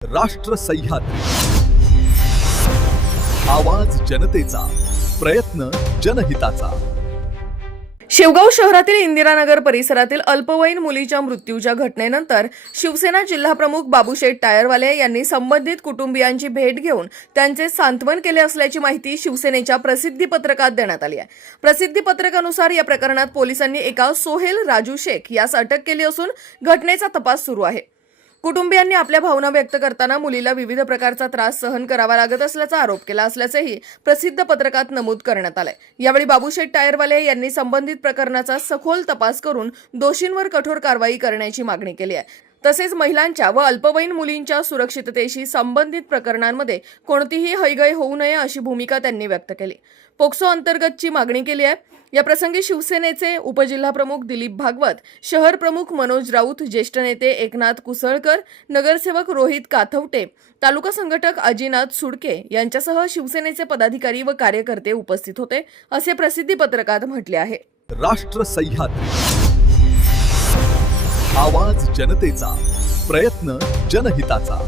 राष्ट्र सह्याद्री, आवाज जनतेचा, प्रयत्न जनहिताचा। शेवगाव शहरातील इंदिरानगर परिसरातील अल्पवयीन मुलीच्या मृत्यूच्या घटनेनंतर शिवसेना जिल्हाप्रमुख बाबूशेठ टायरवाले यांनी संबंधित कुटुंबियांची भेट घेऊन त्यांचे सांत्वन केले असल्याची माहिती शिवसेनेच्या प्रसिद्धी पत्रकात देण्यात आली आहे। प्रसिद्धी पत्रकानुसार या प्रकरणात पोलिसांनी एका सोहेल राजू शेख यास अटक केली असून घटनेचा तपास सुरू आहे। कुटुंबियांनी आपल्या भावना व्यक्त करताना मुलीला विविध प्रकारचा त्रास सहन करावा लागत असल्याचा आरोप केला असल्याचेही प्रसिद्ध पत्रकात नमूद करण्यात आले। यावेळी बाबूशेठ टायरवाले यांनी संबंधित प्रकरणाचा सखोल तपास करून दोषींवर कठोर कारवाई करण्याची मागणी केली आहे। तसेच महिलांच्या व अल्पवयीन मुलींच्या सुरक्षिततेशी संबंधित प्रकरणांमध्ये कोणतीही हयगय होऊ नये अशी भूमिका त्यांनी व्यक्त केली। पोक्सो अंतर्गतची मागणी केली आहे। या प्रसंगी शिवसेनेचे उपजिल्हाप्रमुख दिलीप भागवत, शहर प्रमुख मनोज राऊत, ज्येष्ठ नेते एकनाथ कुसळकर, नगरसेवक रोहित काथवटे, तालुका संघटक अजिनाथ सुडके यांच्यासह शिवसेनेचे पदाधिकारी व कार्यकर्ते उपस्थित होते असे प्रसिद्धी पत्रकात म्हटले आहे। राष्ट्र सह्याद्री, आवाज जनतेचा, प्रयत्न जनहिताचा।